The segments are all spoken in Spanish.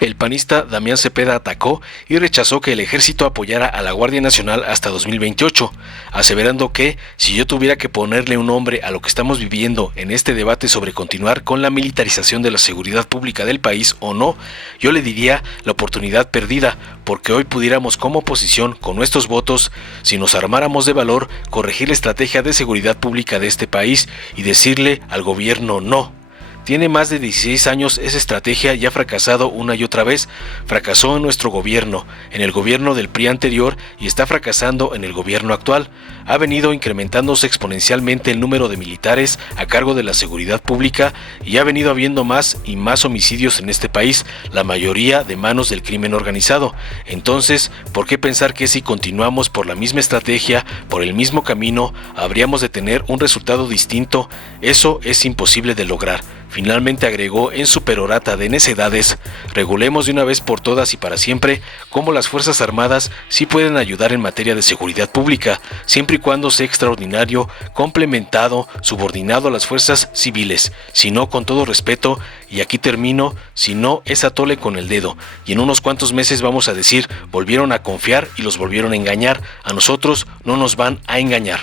El panista Damián Cepeda atacó y rechazó que el ejército apoyara a la Guardia Nacional hasta 2028, aseverando que, si yo tuviera que ponerle un nombre a lo que estamos viviendo en este debate sobre continuar con la militarización de la seguridad pública del país o no, yo le diría la oportunidad perdida, porque hoy pudiéramos como oposición, con nuestros votos, si nos armáramos de valor, corregir la estrategia de seguridad pública de este país y decirle al gobierno no. Tiene más de 16 años esa estrategia y ha fracasado una y otra vez. Fracasó en nuestro gobierno, en el gobierno del PRI anterior y está fracasando en el gobierno actual. Ha venido incrementándose exponencialmente el número de militares a cargo de la seguridad pública y ha venido habiendo más y más homicidios en este país, la mayoría de manos del crimen organizado. Entonces, ¿por qué pensar que si continuamos por la misma estrategia, por el mismo camino, habríamos de tener un resultado distinto? Eso es imposible de lograr. Finalmente agregó en su perorata de necedades: regulemos de una vez por todas y para siempre cómo las Fuerzas Armadas sí pueden ayudar en materia de seguridad pública, siempre y cuando sea extraordinario, complementado, subordinado a las fuerzas civiles, si no, con todo respeto, y aquí termino, si no es a tole con el dedo, y en unos cuantos meses vamos a decir, volvieron a confiar y los volvieron a engañar, a nosotros no nos van a engañar.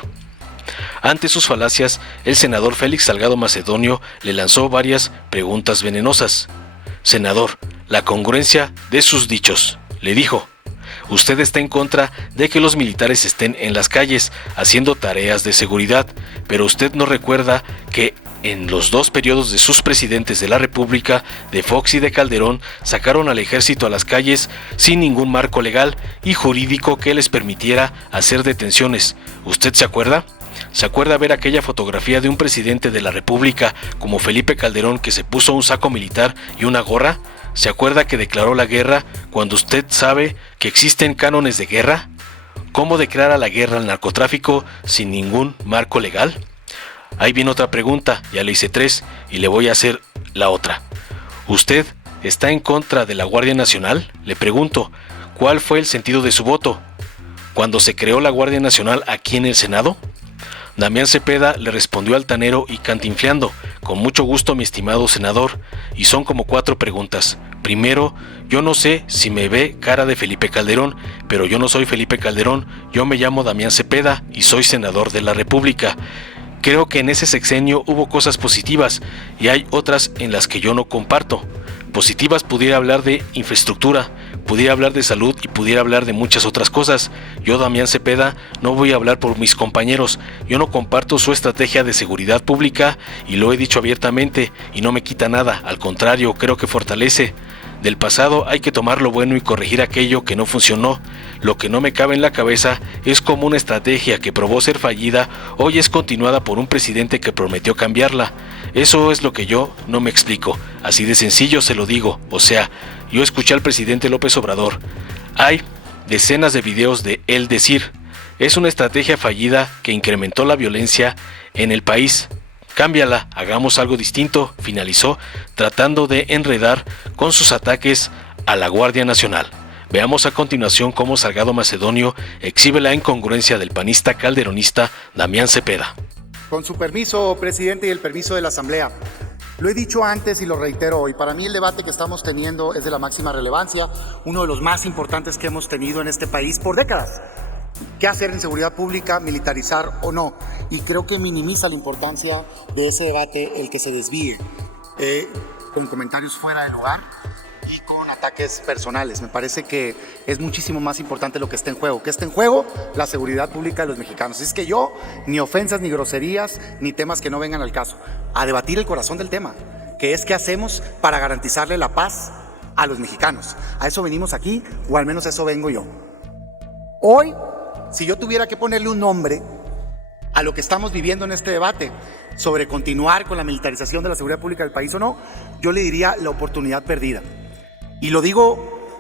Ante sus falacias, el senador Félix Salgado Macedonio le lanzó varias preguntas venenosas. Senador, la congruencia de sus dichos. Le dijo: usted está en contra de que los militares estén en las calles haciendo tareas de seguridad, pero usted no recuerda que en los dos periodos de sus presidentes de la República, de Fox y de Calderón, sacaron al ejército a las calles sin ningún marco legal y jurídico que les permitiera hacer detenciones. ¿Usted se acuerda? ¿Se acuerda ver aquella fotografía de un presidente de la República como Felipe Calderón que se puso un saco militar y una gorra? ¿Se acuerda que declaró la guerra cuando usted sabe que existen cánones de guerra? ¿Cómo declara la guerra al narcotráfico sin ningún marco legal? Ahí viene otra pregunta, ya le hice 3 y le voy a hacer la otra. ¿Usted está en contra de la Guardia Nacional? Le pregunto, ¿cuál fue el sentido de su voto cuando se creó la Guardia Nacional aquí en el Senado? Damián Cepeda le respondió altanero y cantinfleando: con mucho gusto, mi estimado senador, y son como 4 preguntas. Primero, yo no sé si me ve cara de Felipe Calderón, pero yo no soy Felipe Calderón, yo me llamo Damián Cepeda y soy senador de la República. Creo que en ese sexenio hubo cosas positivas y hay otras en las que yo no comparto. Positivas pudiera hablar de infraestructura, pudiera hablar de salud y pudiera hablar de muchas otras cosas. Yo, Damián Cepeda, no voy a hablar por mis compañeros. Yo no comparto su estrategia de seguridad pública y lo he dicho abiertamente y no me quita nada. Al contrario, creo que fortalece. Del pasado hay que tomar lo bueno y corregir aquello que no funcionó. Lo que no me cabe en la cabeza es cómo una estrategia que probó ser fallida hoy es continuada por un presidente que prometió cambiarla. Eso es lo que yo no me explico. Así de sencillo se lo digo. O sea, yo escuché al presidente López Obrador. Hay decenas de videos de él decir: es una estrategia fallida que incrementó la violencia en el país. Cámbiala, hagamos algo distinto, finalizó, tratando de enredar con sus ataques a la Guardia Nacional. Veamos a continuación cómo Salgado Macedonio exhibe la incongruencia del panista calderonista Damián Cepeda. Con su permiso, presidente, y el permiso de la Asamblea. Lo he dicho antes y lo reitero hoy, para mí el debate que estamos teniendo es de la máxima relevancia, uno de los más importantes que hemos tenido en este país por décadas. ¿Qué hacer en seguridad pública, militarizar o no? Y creo que minimiza la importancia de ese debate el que se desvíe con comentarios fuera de lugar y con ataques personales. Me parece que es muchísimo más importante lo que está en juego. ¿Qué está en juego? La seguridad pública de los mexicanos. Es que yo, ni ofensas, ni groserías, ni temas que no vengan al caso. A debatir el corazón del tema, que es qué hacemos para garantizarle la paz a los mexicanos. A eso venimos aquí, o al menos a eso vengo yo. Hoy, si yo tuviera que ponerle un nombre a lo que estamos viviendo en este debate sobre continuar con la militarización de la seguridad pública del país o no, yo le diría la oportunidad perdida. Y lo digo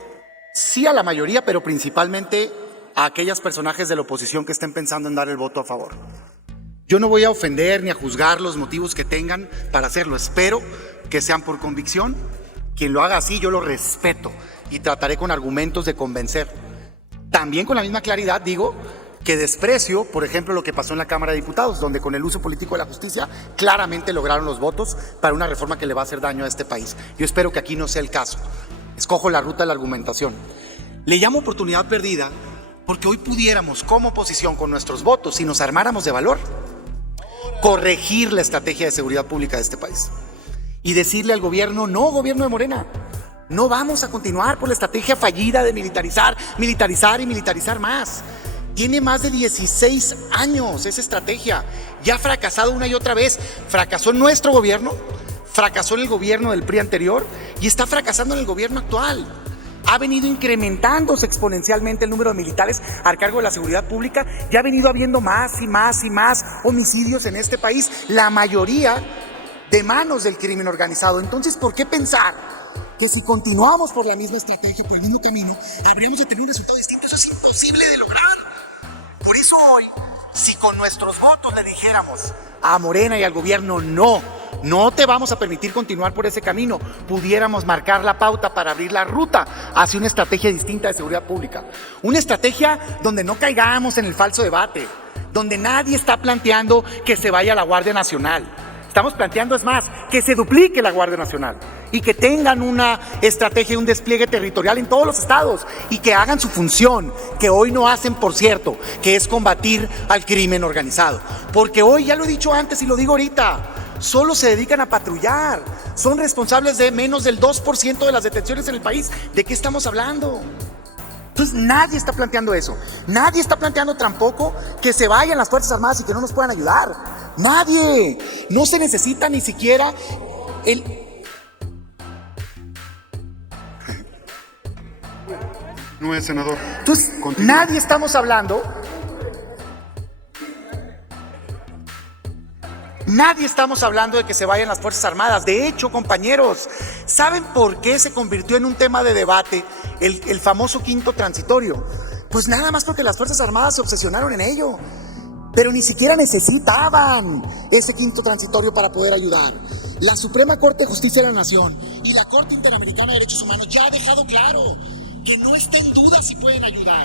sí a la mayoría, pero principalmente a aquellos personajes de la oposición que estén pensando en dar el voto a favor. Yo no voy a ofender ni a juzgar los motivos que tengan para hacerlo. Espero que sean por convicción. Quien lo haga así, yo lo respeto y trataré con argumentos de convencer. También con la misma claridad digo que desprecio, por ejemplo, lo que pasó en la Cámara de Diputados, donde con el uso político de la justicia claramente lograron los votos para una reforma que le va a hacer daño a este país. Yo espero que aquí no sea el caso. Escojo la ruta de la argumentación. Le llamo oportunidad perdida porque hoy pudiéramos, como oposición, con nuestros votos, si nos armáramos de valor, corregir la estrategia de seguridad pública de este país y decirle al gobierno: no, gobierno de Morena, no vamos a continuar por la estrategia fallida de militarizar, militarizar y militarizar más. Tiene más de 16 años esa estrategia, ya ha fracasado una y otra vez. Fracasó en nuestro gobierno, fracasó en el gobierno del PRI anterior y está fracasando en el gobierno actual. Ha venido incrementándose exponencialmente el número de militares a cargo de la seguridad pública y ha venido habiendo más y más y más homicidios en este país, la mayoría de manos del crimen organizado. Entonces, ¿por qué pensar que si continuamos por la misma estrategia, por el mismo camino, habríamos de tener un resultado distinto? Eso es imposible de lograr. Por eso hoy, si con nuestros votos le dijéramos a Morena y al gobierno: no te vamos a permitir continuar por ese camino, pudiéramos marcar la pauta para abrir la ruta hacia una estrategia distinta de seguridad pública. Una estrategia donde no caigamos en el falso debate, donde nadie está planteando que se vaya la Guardia Nacional. Estamos planteando, es más, que se duplique la Guardia Nacional y que tengan una estrategia, un despliegue territorial en todos los estados y que hagan su función, que hoy no hacen, por cierto, que es combatir al crimen organizado. Porque hoy, ya lo he dicho antes y lo digo ahorita, solo se dedican a patrullar, son responsables de menos del 2% de las detenciones en el país. ¿De qué estamos hablando? Entonces nadie está planteando eso. Nadie está planteando tampoco que se vayan las Fuerzas Armadas y que no nos puedan ayudar. Nadie. No se necesita ni siquiera el... No es, senador. Entonces, continúe. nadie estamos hablando... Nadie estamos hablando de que se vayan las Fuerzas Armadas. De hecho, compañeros, ¿saben por qué se convirtió en un tema de debate el famoso quinto transitorio? Pues nada más porque las Fuerzas Armadas se obsesionaron en ello. Pero ni siquiera necesitaban ese quinto transitorio para poder ayudar. La Suprema Corte de Justicia de la Nación y la Corte Interamericana de Derechos Humanos ya ha dejado claro que no está en duda si pueden ayudar.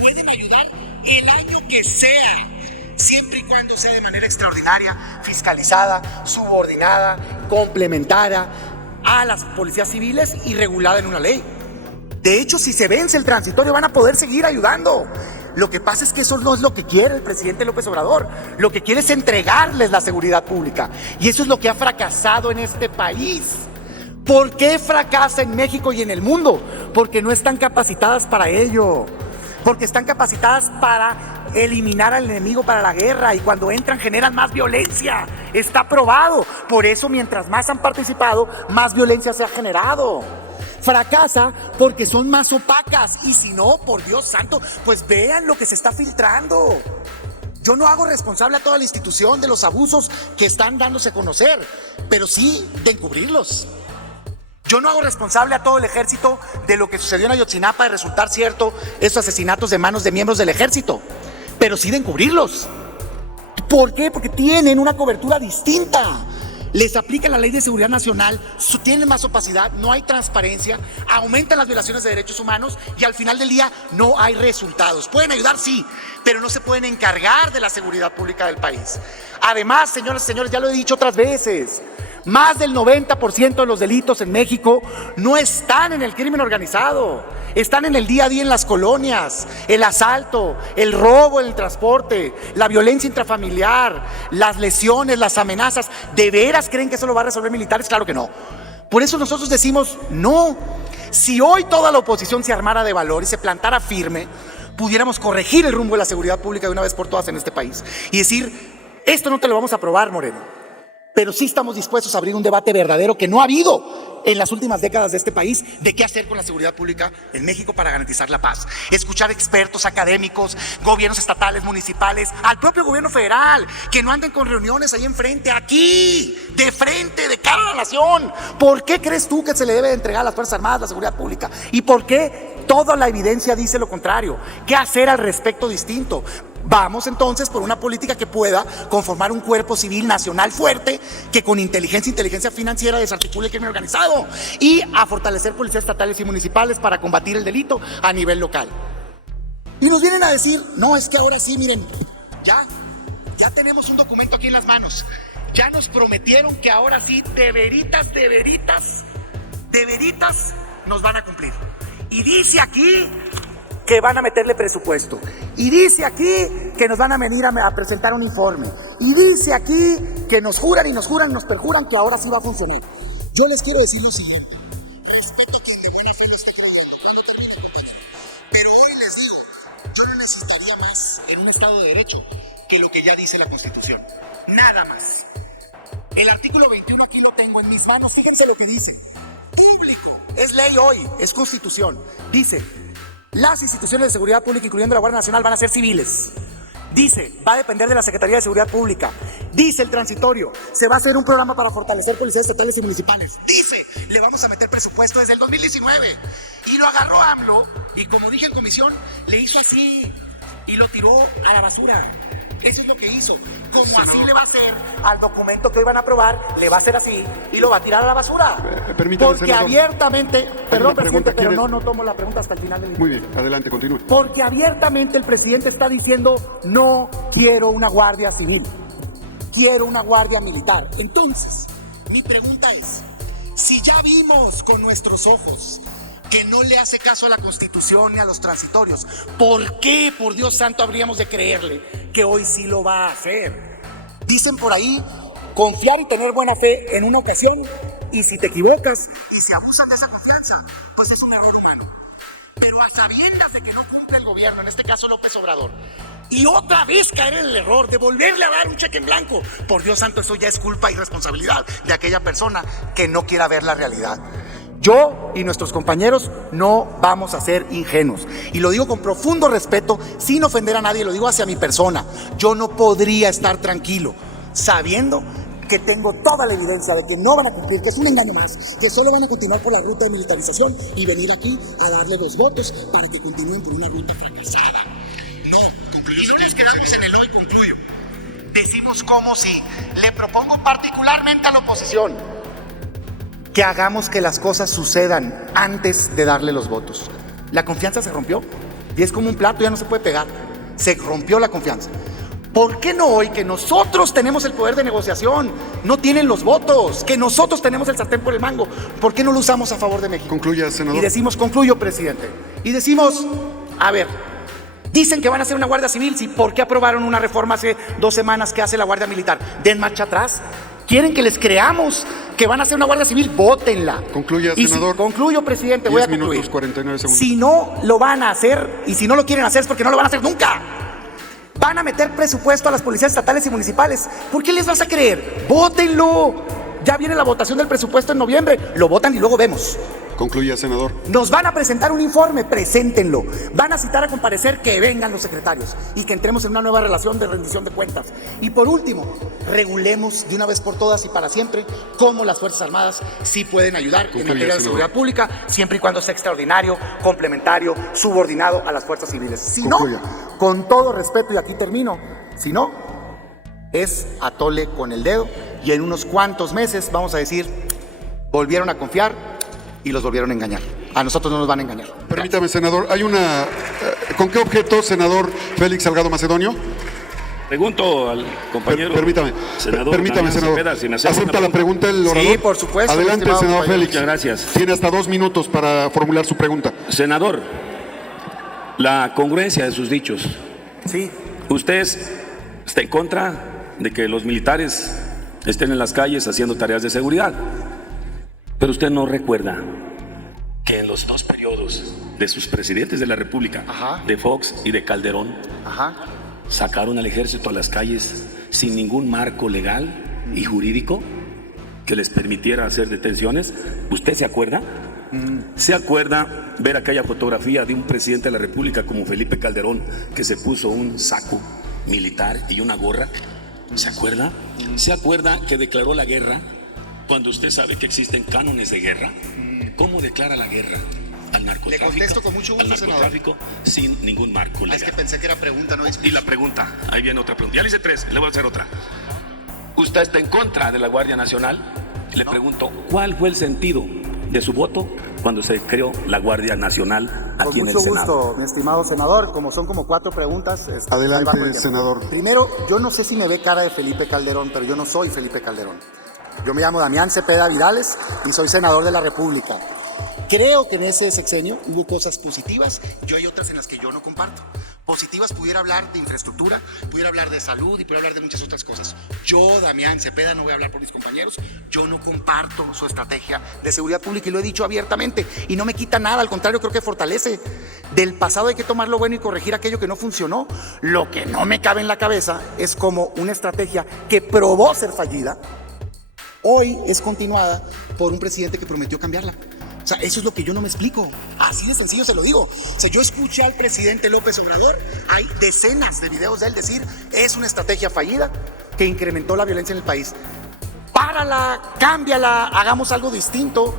Pueden ayudar el año que sea, siempre y cuando sea de manera extraordinaria, fiscalizada, subordinada, complementada a las policías civiles y regulada en una ley. De hecho, si se vence el transitorio, van a poder seguir ayudando. Lo que pasa es que eso no es lo que quiere el presidente López Obrador. Lo que quiere es entregarles la seguridad pública. Y eso es lo que ha fracasado en este país. ¿Por qué fracasa en México y en el mundo? Porque no están capacitadas para ello. Porque están capacitadas para eliminar al enemigo, para la guerra, y cuando entran generan más violencia. Está probado. Por eso, mientras más han participado, más violencia se ha generado. Fracasa porque son más opacas, y si no, por Dios santo, pues vean lo que se está filtrando. Yo no hago responsable a toda la institución de los abusos que están dándose a conocer, pero sí de encubrirlos. Yo no hago responsable a todo el ejército de lo que sucedió en Ayotzinapa de resultar cierto esos asesinatos de manos de miembros del ejército, pero sí de encubrirlos. ¿Por qué? Porque tienen una cobertura distinta. Les aplican la Ley de Seguridad Nacional, tienen más opacidad, no hay transparencia, aumentan las violaciones de derechos humanos y al final del día no hay resultados. Pueden ayudar, sí, pero no se pueden encargar de la seguridad pública del país. Además, señoras y señores, ya lo he dicho otras veces, más del 90% de los delitos en México no están en el crimen organizado, están en el día a día en las colonias, el asalto, el robo en el transporte, la violencia intrafamiliar, las lesiones, las amenazas. ¿De veras creen que eso lo va a resolver militares? Claro que no. Por eso nosotros decimos no. Si hoy toda la oposición se armara de valor y se plantara firme, pudiéramos corregir el rumbo de la seguridad pública de una vez por todas en este país y decir: esto no te lo vamos a aprobar, Moreno, pero sí estamos dispuestos a abrir un debate verdadero que no ha habido en las últimas décadas de este país, de qué hacer con la seguridad pública en México para garantizar la paz. Escuchar expertos, académicos, gobiernos estatales, municipales, al propio gobierno federal, que no anden con reuniones ahí enfrente, aquí, de frente, de cara a la nación. ¿Por qué crees tú que se le debe de entregar a las Fuerzas Armadas la seguridad pública? ¿Y por qué toda la evidencia dice lo contrario? ¿Qué hacer al respecto distinto? Vamos entonces por una política que pueda conformar un cuerpo civil nacional fuerte, que con inteligencia financiera desarticule el crimen organizado, y a fortalecer policías estatales y municipales para combatir el delito a nivel local. Y nos vienen a decir: no, es que ahora sí, miren, ya tenemos un documento aquí en las manos, ya nos prometieron que ahora sí, de veritas, nos van a cumplir. Y dice aquí que van a meterle presupuesto. Y dice aquí que nos van a venir a presentar un informe. Y dice aquí que nos juran y nos juran y nos perjuran que ahora sí va a funcionar. Yo les quiero decir lo siguiente. Respeto que me van a hacer este programa cuando termine el contexto. Pero hoy les digo, yo no necesitaría más en un Estado de Derecho que lo que ya dice la Constitución. Nada más. El artículo 21 aquí lo tengo en mis manos. Fíjense lo que dice. Público. Es ley hoy, es Constitución. Dice, las instituciones de seguridad pública, incluyendo la Guardia Nacional, van a ser civiles. Dice, va a depender de la Secretaría de Seguridad Pública. Dice el transitorio, se va a hacer un programa para fortalecer policías estatales y municipales. Dice, le vamos a meter presupuesto desde el 2019. Y lo agarró AMLO y, como dije en comisión, le hizo así y lo tiró a la basura. Eso es lo que hizo. Como así le va a hacer al documento que hoy van a aprobar, le va a hacer así y lo va a tirar a la basura. Permítame, porque senador. abiertamente, perdón, presidente, pero ¿quieres? no tomo la pregunta hasta el final del... Muy bien, adelante, continúe. Porque abiertamente el presidente está diciendo, no quiero una guardia civil, quiero una guardia militar. Entonces, mi pregunta es, si ya vimos con nuestros ojos que no le hace caso a la Constitución ni a los transitorios, ¿por qué, por Dios santo, habríamos de creerle que hoy sí lo va a hacer? Dicen por ahí, confiar y tener buena fe en una ocasión, y si te equivocas y se abusan de esa confianza, pues es un error humano. Pero a sabiendas de que no cumple el gobierno, en este caso López Obrador, y otra vez caer en el error de volverle a dar un cheque en blanco, por Dios santo, eso ya es culpa y responsabilidad de aquella persona que no quiera ver la realidad. Yo y nuestros compañeros no vamos a ser ingenuos. Y lo digo con profundo respeto, sin ofender a nadie, lo digo hacia mi persona. Yo no podría estar tranquilo, sabiendo que tengo toda la evidencia de que no van a cumplir, que es un engaño más, que solo van a continuar por la ruta de militarización y venir aquí a darle los votos para que continúen por una ruta fracasada. No, y no nos quedamos en el hoy concluyo. Decimos como si le propongo particularmente a la oposición que hagamos que las cosas sucedan antes de darle los votos. La confianza se rompió y es como un plato, ya no se puede pegar. Se rompió la confianza. ¿Por qué no hoy que nosotros tenemos el poder de negociación, no tienen los votos, que nosotros tenemos el sartén por el mango? ¿Por qué no lo usamos a favor de México? Concluya, senador. Y decimos, concluyo, presidente. Y decimos, a ver, dicen que van a hacer una Guardia Civil, ¿sí? ¿Por qué aprobaron una reforma hace 2 semanas que hace la Guardia Militar? Den marcha atrás. ¿Quieren que les creamos que van a hacer una Guardia Civil? Vótenla. Concluya, senador. Si, concluyo, presidente, voy a concluir. 10 minutos, 49 segundos. Si no lo van a hacer, y si no lo quieren hacer es porque no lo van a hacer nunca. Van a meter presupuesto a las policías estatales y municipales. ¿Por qué les vas a creer? ¡Vótenlo! Ya viene la votación del presupuesto en noviembre. Lo votan y luego vemos. Concluya, senador. Nos van a presentar un informe, preséntenlo. Van a citar a comparecer, que vengan los secretarios y que entremos en una nueva relación de rendición de cuentas. Y por último, regulemos de una vez por todas y para siempre cómo las Fuerzas Armadas sí pueden ayudar en materia de seguridad pública, siempre y cuando sea extraordinario, complementario, subordinado a las fuerzas civiles. Si no, con todo respeto, y aquí termino, si no, es atole con el dedo y en unos cuantos meses vamos a decir, volvieron a confiar y los volvieron a engañar. A nosotros no nos van a engañar. Permítame, senador, hay una... ¿Con qué objeto, senador Félix Salgado Macedonio? Pregunto al compañero. Permítame, senador. Cepeda, si me ¿acepta la pregunta el orador? Sí, por supuesto. Adelante, senador Félix. Muchas gracias. Tiene hasta 2 minutos para formular su pregunta. Senador, la congruencia de sus dichos. Sí. ¿Usted está en contra de que los militares estén en las calles haciendo tareas de seguridad? Pero usted no recuerda que en los 2 periodos de sus presidentes de la República, de Fox y de Calderón, sacaron al ejército a las calles sin ningún marco legal y jurídico que les permitiera hacer detenciones. ¿Usted se acuerda? ¿Se acuerda ver aquella fotografía de un presidente de la República como Felipe Calderón que se puso un saco militar y una gorra? ¿Se acuerda? ¿Se acuerda que declaró la guerra cuando usted sabe que existen cánones de guerra? ¿Cómo declara la guerra? Al narcotráfico. Le contesto con mucho gusto, senador. Sin ningún marco legal. Es que pensé que era pregunta, no discurso. Y la pregunta, ahí viene otra pregunta. Ya le hice 3, le voy a hacer otra. ¿Usted está en contra de la Guardia Nacional? Le pregunto, ¿cuál fue el sentido de su voto cuando se creó la Guardia Nacional aquí en el Senado? Con mucho gusto, mi estimado senador. Como son como 4 preguntas. Adelante, senador. Primero, yo no sé si me ve cara de Felipe Calderón, pero yo no soy Felipe Calderón. Yo me llamo Damián Cepeda Vidales y soy senador de la República. Creo que en ese sexenio hubo cosas positivas y hay otras en las que yo no comparto. Positivas pudiera hablar de infraestructura, pudiera hablar de salud y pudiera hablar de muchas otras cosas. Yo, Damián Cepeda, no voy a hablar por mis compañeros, yo no comparto su estrategia de seguridad pública y lo he dicho abiertamente y no me quita nada, al contrario, creo que fortalece. Del pasado hay que tomar lo bueno y corregir aquello que no funcionó. Lo que no me cabe en la cabeza es como una estrategia que probó ser fallida, hoy es continuada por un presidente que prometió cambiarla. O sea, eso es lo que yo no me explico. Así de sencillo se lo digo. O sea, yo escuché al presidente López Obrador, hay decenas de videos de él decir, es una estrategia fallida que incrementó la violencia en el país. Párala, cámbiala, hagamos algo distinto.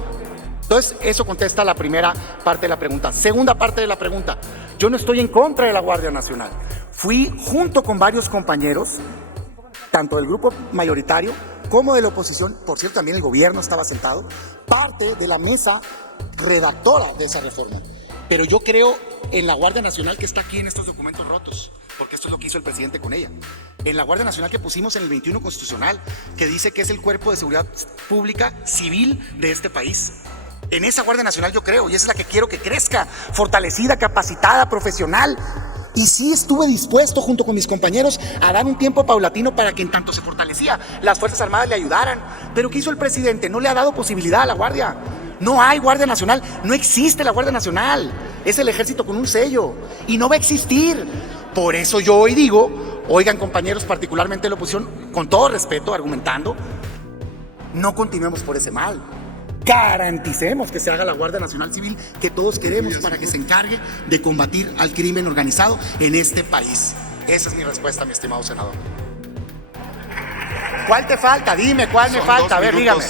Entonces, eso contesta la primera parte de la pregunta. Segunda parte de la pregunta, yo no estoy en contra de la Guardia Nacional. Fui junto con varios compañeros, tanto del grupo mayoritario como de la oposición, por cierto, también el gobierno estaba sentado, parte de la mesa redactora de esa reforma. Pero yo creo en la Guardia Nacional que está aquí en estos documentos rotos, porque esto es lo que hizo el presidente con ella. En la Guardia Nacional que pusimos en el 21 Constitucional, que dice que es el cuerpo de seguridad pública civil de este país. En esa Guardia Nacional yo creo, y esa es la que quiero que crezca, fortalecida, capacitada, profesional. Y sí estuve dispuesto junto con mis compañeros a dar un tiempo paulatino para que en tanto se fortalecía, las Fuerzas Armadas le ayudaran. Pero ¿qué hizo el presidente? No le ha dado posibilidad a la Guardia. No hay Guardia Nacional, no existe la Guardia Nacional. Es el ejército con un sello y no va a existir. Por eso yo hoy digo, oigan compañeros, particularmente de la oposición, con todo respeto, argumentando, no continuemos por ese mal. Garanticemos que se haga la Guardia Nacional Civil que todos queremos para que se encargue de combatir al crimen organizado en este país. Esa es mi respuesta, mi estimado senador. ¿Cuál te falta? Dime, ¿cuál me falta? A ver, dígame.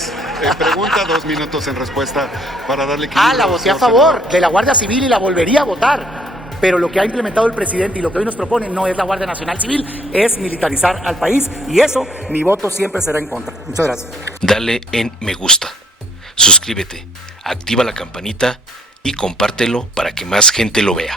Pregunta, 2 minutos en respuesta para darle equilibrio. La voté a favor de la Guardia Civil y la volvería a votar. Pero lo que ha implementado el presidente y lo que hoy nos propone no es la Guardia Nacional Civil, es militarizar al país y eso, mi voto siempre será en contra. Muchas gracias. Dale en me gusta. Suscríbete, activa la campanita y compártelo para que más gente lo vea.